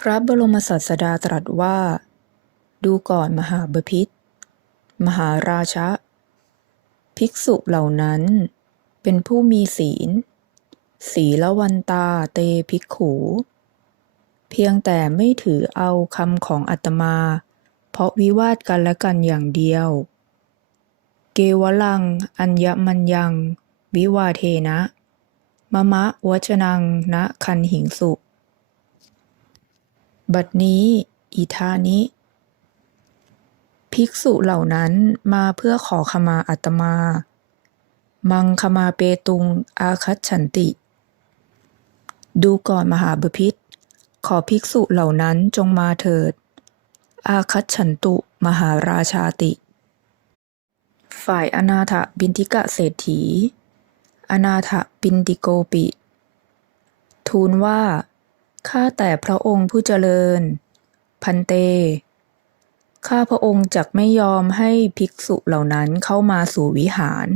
พระบรมศาสดาตรัสว่า ดูก่อนมหาบพิตรมหาราชะ ภิกษุเหล่านั้น เป็นผู้มีศีล ศีลวันตาเตภิกขุเพียงแต่ไม่ถือเอาคำของอาตมา เพราะวิวาทกันและกันอย่างเดียว เกวลัง อัญญมัญญัง วิวาเทนะ มะมะวชนัง นะคันหิงสุ บัดนี้อิทานิ ภิกษุเหล่านั้นมาเพื่อขอขมาอาตมา มังคมาเปตุง อาคัจฉันติ ดูก่อนมหาบพิตรขอภิกษุเหล่านั้นจงมาเถิด อาคัจฉันตุมหาราชาติ ฝ่ายอนาถบินทิกะเศรษฐี อนาถบินติโกปิ ทูลว่า ข้าแต่พระองค์ผู้เจริญ พันเต ข้าพระองค์จักไม่ยอมให้ภิกษุเหล่านั้นเข้ามาสู่วิหาร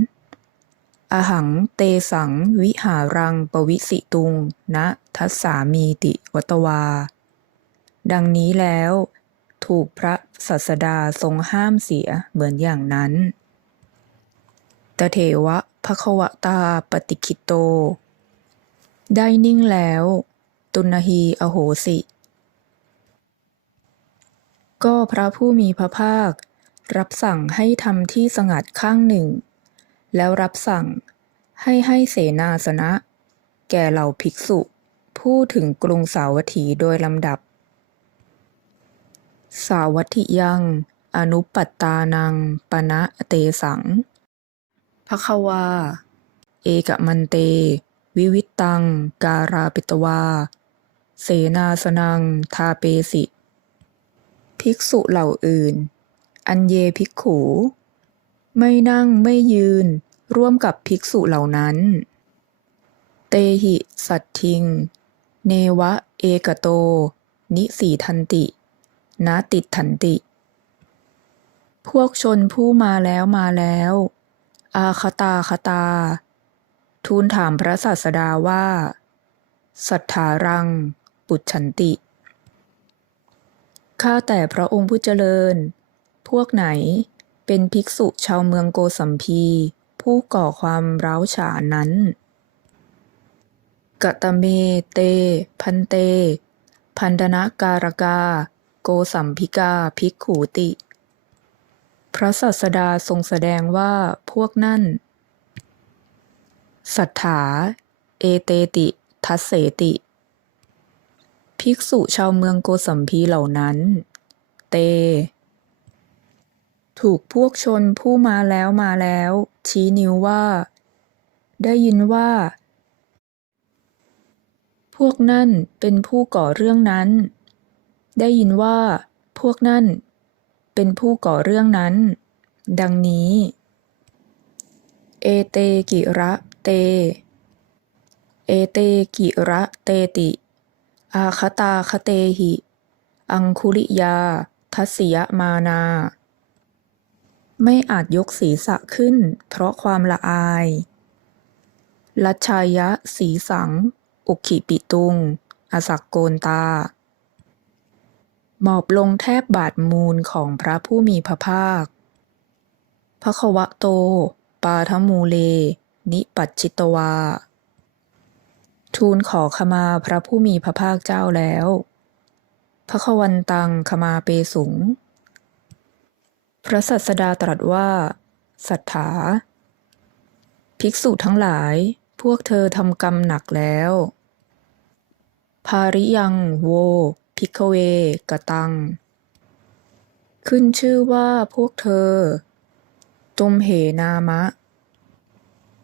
อหังเตสังวิหารังปวิสิตุงนะทัสสามีติวัตวา ดังนี้แล้ว ถูกพระศาสดาทรงห้ามเสียเหมือนอย่างนั้นตเถวะภควตาปฏิคิโต ได้นิ่งแล้ว ตุนหีอโหสิ ก็พระผู้มีพระภาครับสั่งให้ทำที่สงัดข้างหนึ่ง แล้วรับสั่งให้ให้เสนาสนะ แก่เหล่าภิกษุผู้ถึงกรุงสาวัตถีโดยลำดับ สาวัตถิยัง อนุปัตตานังปณะเตสังภควา เอกมันเต วิวิตัง การาปิตวา เสนาสนัง ทาเปสิ ภิกษุเหล่าอื่น อันเยภิกขุไม่นั่งไม่ยืน ร่วมกับภิกษุเหล่านั้น เตหิ สัตทิง เนวะ เอกโต นิสีทันตินาติดถันติ พวกชนผู้มาแล้วมาแล้ว อาคตาคตา ทูลถามพระศาสดาว่า สัทธารัง ปุจฉันติ ข้าแต่พระองค์ผู้เจริญ พวกไหนเป็นภิกษุชาวเมืองโกสัมพี ผู้ก่อความร้าวฉานนั้น กตเมเต พันเต พันธนาการกา โกสัมพิกาภิกขูติ พระศาสดาทรงแสดงว่าพวกนั่น สัทธา เอเตติ ทัสเสติ ภิกษุชาวเมืองโกสัมพีเหล่านั้น เต ถูกพวกชนผู้มาแล้วมาแล้ว ชี้นิ้วว่า ได้ยินว่า พวกนั่นเป็นผู้ก่อเรื่องนั้น ได้ยินว่า พวกนั่น เป็นผู้ก่อเรื่องนั้น ดังนี้ เอเตกิระ เต เอเตกิระเตติ อาคตาคเตหิ อังคุลิยา ทัสสิยมานา ไม่อาจยกศีรษะขึ้น เพราะความละอาย ลัชชายะสีสัง อุขิปิตุง อสักโกนตา หมอบลงแทบบาทมูลของพระผู้มีพระภาคพระควะโต ปาทมูเล นิปัจจิตวา ทูลขอขมาพระผู้มีพระภาคเจ้าแล้ว พระควันตังขมาเปสุง พระสัสดาตรัสว่า สัทธา ภิกษุทั้งหลาย พวกเธอทำกรรมหนักแล้ว ภาริยังโว พิกเวกตัง ขึ้นชื่อว่าพวกเธอตุมเหนามะ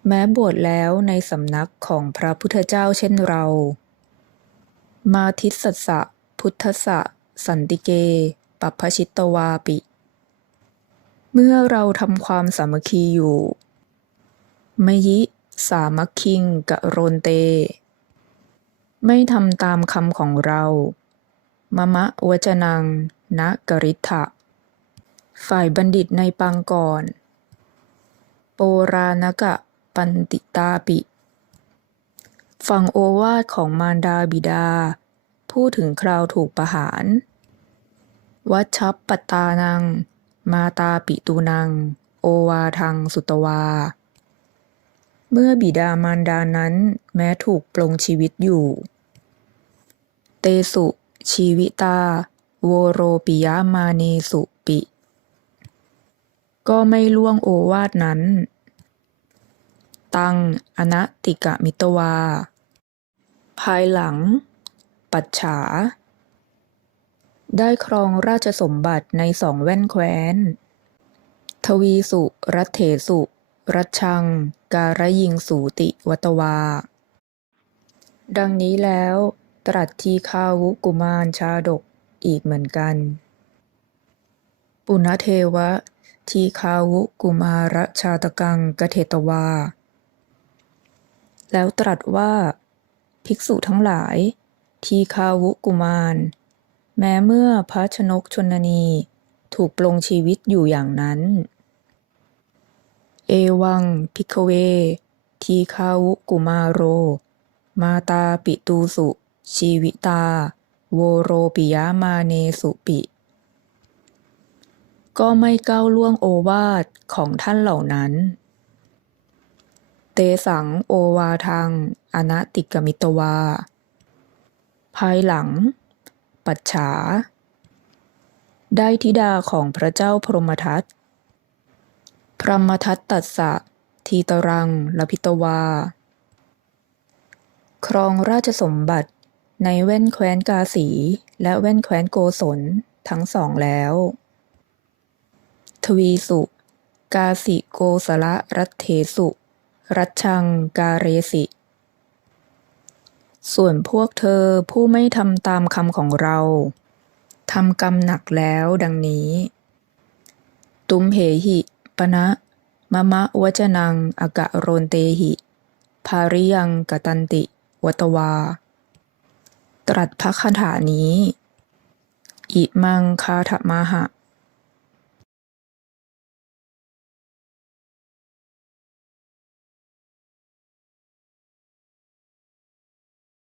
แม้บวชแล้วในสำนักของพระพุทธเจ้าเช่นเรา มาทิสัสะพุทธสะสันติเก ปัพพชิตวาปิ เมื่อเราทำความสามัคคีอยู่ มยิ สามัคคิงกะโรนเต ไม่ทำตามคำของเรา มะมะวจนัง นะกริทะฝ่ายบัณฑิตในปางก่อน โปรานกะ ปันติตาปิ ฟังโอวาทของมารดาบิดา พูดถึงคราวถูกประหาร วัชชัปปตานัง มาตาปิตูนัง โอวาทังสุตวา เมื่อบิดามารดานั้นแม้ถูกปลงชีวิตอยู่ เตสุ ชีวิตา โวโรปิยามาเนสุปิ ก็ไม่ล่วงโอวาทนั้น ตังอนติกะมิตวา ภายหลัง ปัจฉา ได้ครองราชสมบัติในสองแว่นแคว้น ทวีสุรัตเถสุ รัชชัง การยิงสูติวัตวา ดังนี้แล้วตรัสทีคาวุกุมารชาดกอีกเหมือนกัน ปุณเทวะ ทีคาวุกุมารชาตกังกเทตวา แล้วตรัสว่า ภิกษุทั้งหลาย ทีคาวุกุมาร แม้เมื่อพระชนกชนนี ถูกปลงชีวิตอยู่อย่างนั้น เอวังพิกเว ทีคาวุกุมารโร มาตาปิตูสุ ชีวิตา โวโรปิยามาเนสุปิก็ไม่ก้าวล่วงโอวาทของท่านเหล่านั้น เตสังโอวาทัง อนัตติกมิตวา ภายหลัง ปัจฉา ได้ธิดาของพระเจ้าพรหมทัตพรหมทัตตัสสะ ทีตรังลพิตวา ครองราชสมบัติในแว่นแคว้นกาสี และแว่นแคว้นโกศลทั้งสองแล้ว ทวีสุ กาสิโกสละรัตเถสุ รัชชังกาเรสิ ส่วนพวกเธอผู้ไม่ทำตามคำของเราทำกรรมหนักแล้วดังนี้ ตุมเหหิปณะมะมะวจนังอากะโรนเตหิ ภาริยังกตันติวัตวา ตรัสพระคาถานี้ อิมังคาถมาหะ